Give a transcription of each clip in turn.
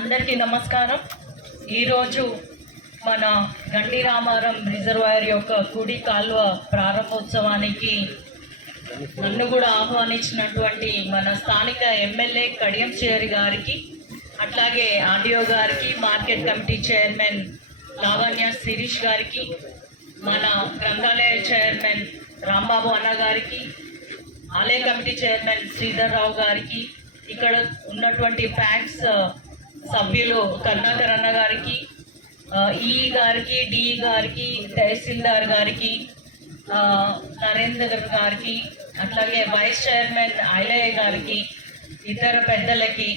అందరికీ నమస్కారం. ఈరోజు మన గండి రామారం రిజర్వాయర్ యొక్క కుడి కాల్వ ప్రారంభోత్సవానికి నన్ను కూడా ఆహ్వానించినటువంటి మన స్థానిక ఎమ్మెల్యే కడియం చేరి గారికి అట్లాగే ఆడియో గారికి market committee chairman Lavanya Sirish గారికి మన గ్రంథాలయ చైర్మన్ రాంబాబు అన్న గారికి ఆలయ కమిటీ చైర్మన్ శ్రీధర్ రావు గారికి ఇక్కడ ఉన్నటువంటి ఫ్యాక్స్ సభ్యులు కరుణాకర్ అన్న గారికి ఈ గారికి డి గారికి తహసీల్దార్ గారికి నరేందర్ గారికి అట్లాగే వైస్ చైర్మన్ ఐలయ్య గారికి ఇతర పెద్దలకి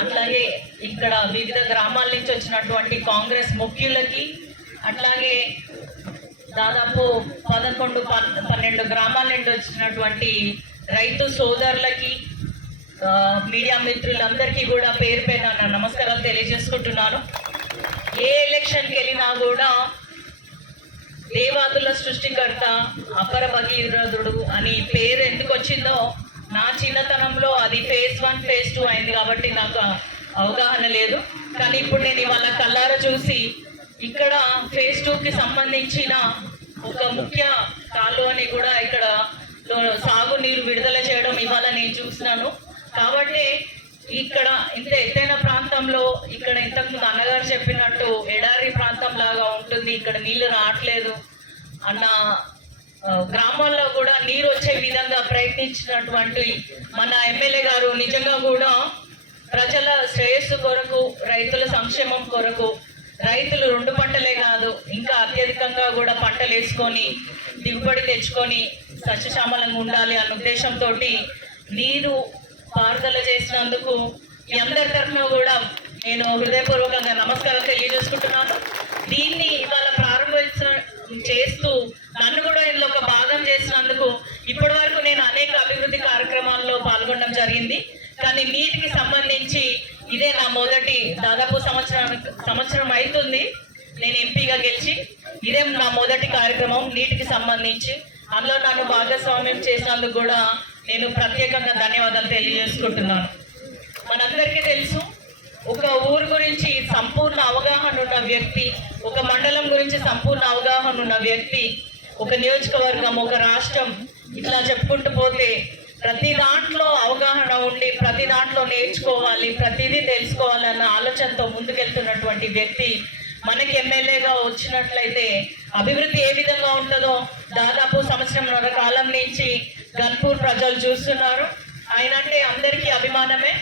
అట్లాగే ఇక్కడ వివిధ గ్రామాల నుంచి వచ్చినటువంటి కాంగ్రెస్ ముఖ్యులకి అట్లాగే దాదాపు పదకొండు పన్- పన్నెండు గ్రామాల నుండి వచ్చినటువంటి రైతు సోదరులకి మీడియా మిత్రులందరికీ కూడా పేరు పైన నా నమస్కారాలు తెలియజేసుకుంటున్నాను. ఏ ఎలక్షన్కి వెళ్ళినా కూడా దేవాదుల సృష్టికర్త అపర భగీరథుడు అని పేరు ఎందుకు వచ్చిందో నా చిన్నతనంలో అది ఫేజ్ వన్ ఫేజ్ టూ అయింది కాబట్టి నాకు అవగాహన లేదు. కానీ ఇప్పుడు నేను ఇవాళ కల్లార చూసి ఇక్కడ ఫేజ్ టూకి సంబంధించిన ఒక ముఖ్య కాలువని కూడా ఇక్కడ సాగునీరు విడుదల చేయడం ఇవాళ నేను చూసినాను. కాబట్టి ఇక్కడ ఇంత ఎత్తైన ప్రాంతంలో ఇక్కడ ఇంతకుముందు అన్నగారు చెప్పినట్టు ఎడారి ప్రాంతం లాగా ఉంటుంది. ఇక్కడ నీళ్ళు రావట్లేదు. అన్న గ్రామాల్లో కూడా నీరు వచ్చే విధంగా ప్రయత్నించినటువంటి మన ఎమ్మెల్యే గారు నిజంగా కూడా ప్రజల శ్రేయస్సు కొరకు రైతుల సంక్షేమం కొరకు రైతులు రెండు పంటలే కాదు ఇంకా అత్యధికంగా కూడా పంటలు వేసుకొని దిగుబడి తెచ్చుకొని సస్యశ్యామలంగా ఉండాలి అన్న ఉద్దేశంతో నీరు పారుదల చేసినందుకు మీ అందరి తరఫున కూడా నేను హృదయపూర్వకంగా నమస్కారం తెలియజేసుకుంటున్నాను. దీన్ని ఇవాళ ప్రారంభించిన చేస్తూ నన్ను కూడా ఇందులో ఒక భాగం చేసినందుకు ఇప్పటి వరకు నేను అనేక అభివృద్ధి కార్యక్రమాల్లో పాల్గొనడం జరిగింది. కానీ నీటికి సంబంధించి ఇదే నా మొదటి దాదాపు సంవత్సరం సంవత్సరం అవుతుంది నేను ఎంపీగా గెలిచి. ఇదే నా మొదటి కార్యక్రమం నీటికి సంబంధించి. అందులో నన్ను భాగస్వామ్యం చేసినందుకు కూడా నేను ప్రత్యేకంగా ధన్యవాదాలు తెలియజేసుకుంటున్నాను. మనందరికీ తెలుసు ఒక ఊరు గురించి సంపూర్ణ అవగాహన ఉన్న వ్యక్తి ఒక మండలం గురించి సంపూర్ణ అవగాహన ఉన్న వ్యక్తి ఒక నియోజకవర్గం ఒక రాష్ట్రం ఇట్లా చెప్పుకుంటూ పోతే ప్రతి దాంట్లో అవగాహన ఉండి ప్రతి దాంట్లో నేర్చుకోవాలి ప్రతిదీ తెలుసుకోవాలన్న ఆలోచనతో ముందుకెళ్తున్నటువంటి వ్యక్తి మనకి ఎమ్మెల్యేగా వచ్చినట్లయితే అభివృద్ధి ఏ విధంగా ఉంటుందో దాదాపు సంవత్సరంన్నర కాలం నుంచి గన్పూర్ ప్రజలు చూస్తున్నారు. ఆయన అంటే అందరికీ అభిమానమే.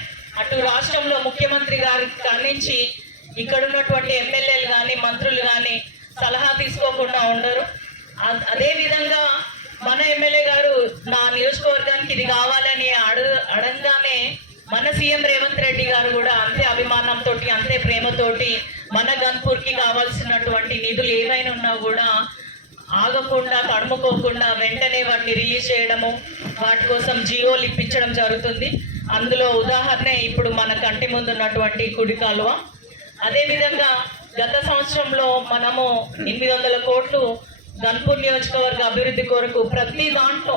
అటు రాష్ట్రంలో ముఖ్యమంత్రి గారి నుంచి ఇక్కడ ఉన్నటువంటి ఎమ్మెల్యేలు కానీ మంత్రులు కానీ సలహా తీసుకోకుండా ఉండరు. అదే విధంగా మన ఎమ్మెల్యే గారు నా నియోజకవర్గానికి ఇది కావాలని అడు అడగగానే మన సీఎం రేవంత్ రెడ్డి గారు కూడా అంతే అభిమానంతో అంతే ప్రేమతోటి మన గన్పూర్కి కావాల్సినటువంటి నిధులు ఏవైనా ఉన్నా కూడా ఆగకుండా తడుముకోకుండా వెంటనే వాటిని రిలీజ్ చేయడము వాటి కోసం జియోలు ఇప్పించడం జరుగుతుంది. అందులో ఉదాహరణ ఇప్పుడు మన కంటి ముందు ఉన్నటువంటి కుడి కాలువ. అదేవిధంగా గత సంవత్సరంలో మనము ఎనిమిది వందల కోట్లు గన్పూర్ నియోజకవర్గ అభివృద్ధి కొరకు ప్రతి దాంట్లో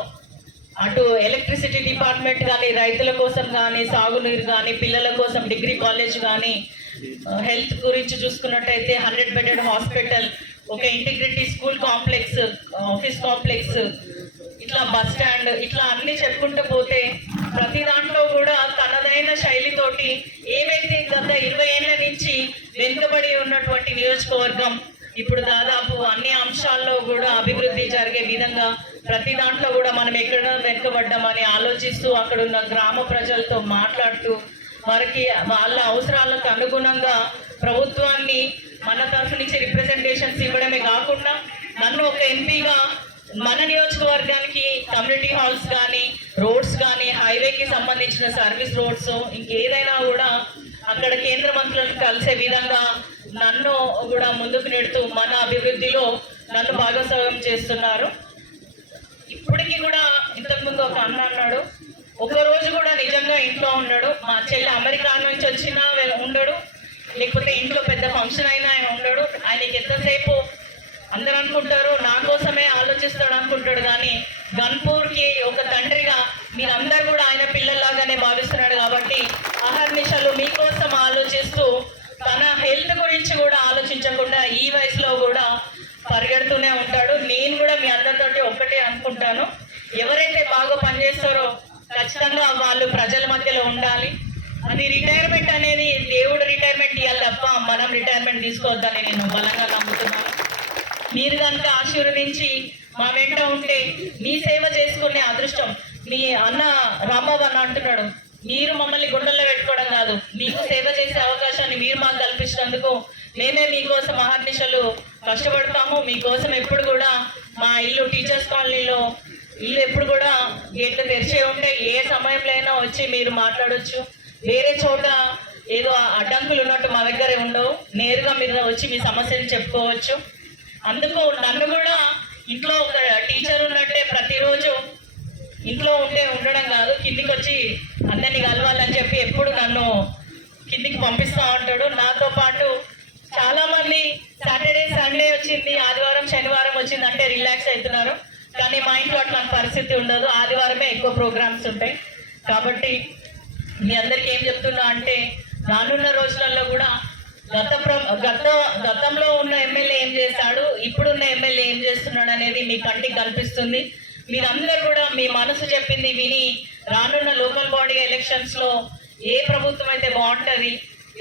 అటు ఎలక్ట్రిసిటీ డిపార్ట్మెంట్ కానీ రైతుల కోసం కానీ సాగునీరు కానీ పిల్లల కోసం డిగ్రీ కాలేజ్ కానీ హెల్త్ గురించి చూసుకున్నట్టయితే హండ్రెడ్ బెడెడ్ హాస్పిటల్ ఒక integrity school complex office complex ఇట్లా బస్ స్టాండ్ ఇట్లా అన్ని చెప్పుకుంటూ పోతే ప్రతి దాంట్లో కూడా తనదైన శైలితోటి ఏవైతే గత ఇరవై ఏళ్ళ నుంచి వెనుకబడి ఉన్నటువంటి నియోజకవర్గం ఇప్పుడు దాదాపు అన్ని అంశాల్లో కూడా అభివృద్ధి జరిగే విధంగా ప్రతి దాంట్లో కూడా మనం ఎక్కడ వెనుకబడ్డామని ఆలోచిస్తూ అక్కడ ఉన్న గ్రామ ప్రజలతో మాట్లాడుతూ వారికి వాళ్ళ అవసరాలకు అనుగుణంగా ప్రభుత్వాన్ని మన తరఫు నుంచి రిప్రజెంటేషన్స్ ఇవ్వడమే కాకుండా నన్ను ఒక ఎంపీగా మన నియోజకవర్గానికి కమ్యూనిటీ హాల్స్ కానీ రోడ్స్ కానీ హైవేకి సంబంధించిన సర్వీస్ రోడ్స్ ఇంకేదైనా కూడా అక్కడ కేంద్ర మంత్రులను కలిసే విధంగా నన్ను కూడా ముందుకు నెడుతూ మన అభివృద్ధిలో నన్ను భాగస్వామ్యం చేస్తున్నారు. ఇప్పటికీ కూడా ఇంతకుముందు ఒక అన్న అన్నాడు ఒక రోజు కూడా నిజంగా ఇంట్లో ఉన్నాడు మా చెల్లి అమెరికా నుంచి వచ్చినా ఉండడు. లేకపోతే ఇంట్లో పెద్ద ఫంక్షన్ అయినా ఆయన ఉండడు. ఆయనకి ఎంతసేపు అందరు అనుకుంటారు నా కోసమే ఆలోచిస్తాడు అనుకుంటాడు కానీ గన్పూర్కి ఒక తండ్రిగా మీరందరూ కూడా ఆయన పిల్లల్లాగానే భావిస్తున్నాడు కాబట్టి అహర్నిశలు మీకోసం ఆలోచిస్తూ తన హెల్త్ గురించి కూడా ఆలోచించకుండా ఈ వయసులో కూడా పరిగెడుతూనే ఉంటాడు. నేను కూడా మీ అందరితోటి ఒకటే అనుకుంటాను. ఎవరైతే బాగా పనిచేస్తారో ఖచ్చితంగా వాళ్ళు ప్రజల మధ్యలో ఉండాలి. అది రిటైర్మెంట్ అనేది దేవుడు రిటైర్మెంట్ ఇవ్వాలి తప్ప మనం రిటైర్మెంట్ తీసుకోవద్దని నేను బలంగా నమ్ముతున్నాను. మీరు కనుక ఆశీర్వదించి మా వెంట ఉంటే మీ సేవ చేసుకునే అదృష్టం మీ అన్న రాంబాబు అన్న అంటున్నాడు. మీరు మమ్మల్ని గుండెల్లో పెట్టుకోవడం కాదు మీకు సేవ చేసే అవకాశాన్ని మీరు మాకు కల్పించినందుకు మేమే మీకోసం మహానిషలు కష్టపడతాము. మీకోసం ఎప్పుడు కూడా మా ఇల్లు టీచర్స్ కాలనీలో ఇల్లు ఎప్పుడు కూడా గేట్లు తెరిచే ఉంటే ఏ సమయంలో అయినా వచ్చి మీరు మాట్లాడవచ్చు వేరే చోట ఏదో అడ్డంకులు ఉన్నట్టు మా దగ్గరే ఉండవు. నేరుగా మీరు వచ్చి మీ సమస్యలు చెప్పుకోవచ్చు. అందుకు నన్ను కూడా ఇంట్లో ఒక టీచర్ ఉన్నట్టే ప్రతిరోజు ఇంట్లో ఉంటే ఉండడం కాదు కిందికి వచ్చి అందరినీ కలవాలని చెప్పి ఎప్పుడు నన్ను కిందికి పంపిస్తూ ఉంటాడు. నాతో పాటు చాలా మంది సాటర్డే సండే వచ్చింది ఆదివారం శనివారం వచ్చింది అంటే రిలాక్స్ అవుతున్నారు. కానీ మా ఇంట్లో అట్లాంటి పరిస్థితి ఉండదు. ఆదివారమే ఎక్కువ ప్రోగ్రామ్స్ ఉంటాయి. కాబట్టి మీ అందరికీ ఏం చెప్తున్నా అంటే రానున్న రోజులలో కూడా గత గత గతంలో ఉన్న ఎమ్మెల్యే ఏం చేశాడు ఇప్పుడున్న ఎమ్మెల్యే ఏం చేస్తున్నాడు అనేది మీ కంటికి కనిపిస్తుంది. మీరందరూ కూడా మీ మనసు చెప్పింది విని రానున్న లోకల్ బాడీ ఎలక్షన్స్లో ఏ ప్రభుత్వం అయితే బాగుంటుంది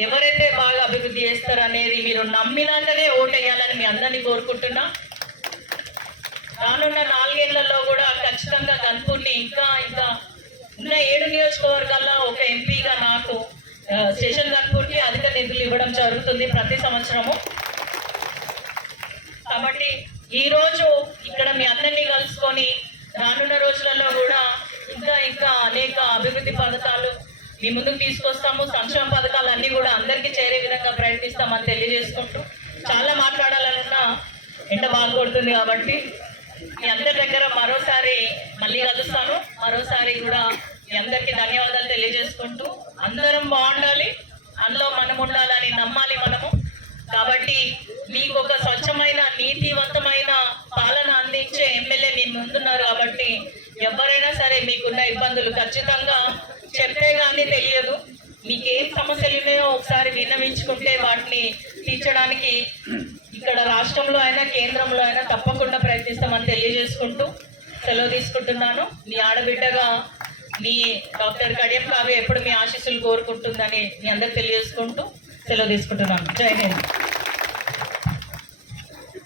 ఎవరైతే బాగా అభివృద్ధి చేస్తారు అనేది మీరు నమ్మినంతనే ఓటేయాలని మీ అందరినీ కోరుకుంటున్నా. రానున్న నాలుగేళ్ళలో కూడా ఖచ్చితంగా గన్పూర్ని ఇంకా ఇంకా ఉన్న ఏడు నియోజకవర్గాల్లో ఒక ఎంపీగా నాకు స్టేషన్ గన్పూర్కి అధిక నిధులు ఇవ్వడం జరుగుతుంది ప్రతి సంవత్సరము. కాబట్టి ఈరోజు ఇక్కడ మీ అందరినీ కలుసుకొని రానున్న రోజులలో కూడా ఇంకా ఇంకా అనేక అభివృద్ధి పథకాలు మీ ముందుకు తీసుకొస్తాము. సంక్షేమ పథకాలు అన్నీ కూడా అందరికీ చేరే విధంగా ప్రయత్నిస్తామని తెలియజేసుకుంటూ చాలా మాట్లాడాలన్నా ఎండ బాగా కొడుతుంది కాబట్టి మీ అందరి దగ్గర మరోసారి మళ్ళీ కలుస్తాను. మరోసారి కూడా మీ అందరికీ ధన్యవాదాలు తెలియజేసుకుంటూ అందరం బాగుండాలి. అందులో మనం ఉండాలని నమ్మాలి మనము. కాబట్టి మీకు ఒక స్వచ్ఛమైన నీతివంతమైన పాలన అందించే ఎమ్మెల్యే మీ ముందున్నారు కాబట్టి ఎవరైనా సరే మీకున్న ఇబ్బందులు ఖచ్చితంగా చెప్తే కానీ తెలియదు. మీకు ఏం సమస్యలు ఉన్నాయో ఒకసారి విన్నవించుకుంటే వాటిని తీర్చడానికి ఇక్కడ రాష్ట్రంలో అయినా కేంద్రంలో అయినా తప్పకుండా ప్రయత్నిస్తామని తెలియజేసుకుంటూ సెలవు తీసుకుంటున్నాను. మీ ఆడబిడ్డగా మీ డాక్టర్ కడియం కావే ఎప్పుడు మీ ఆశీస్సులు కోరుకుంటుందని మీ అందరికి తెలియజేసుకుంటూ సెలవు తీసుకుంటున్నాను. జై హింద్.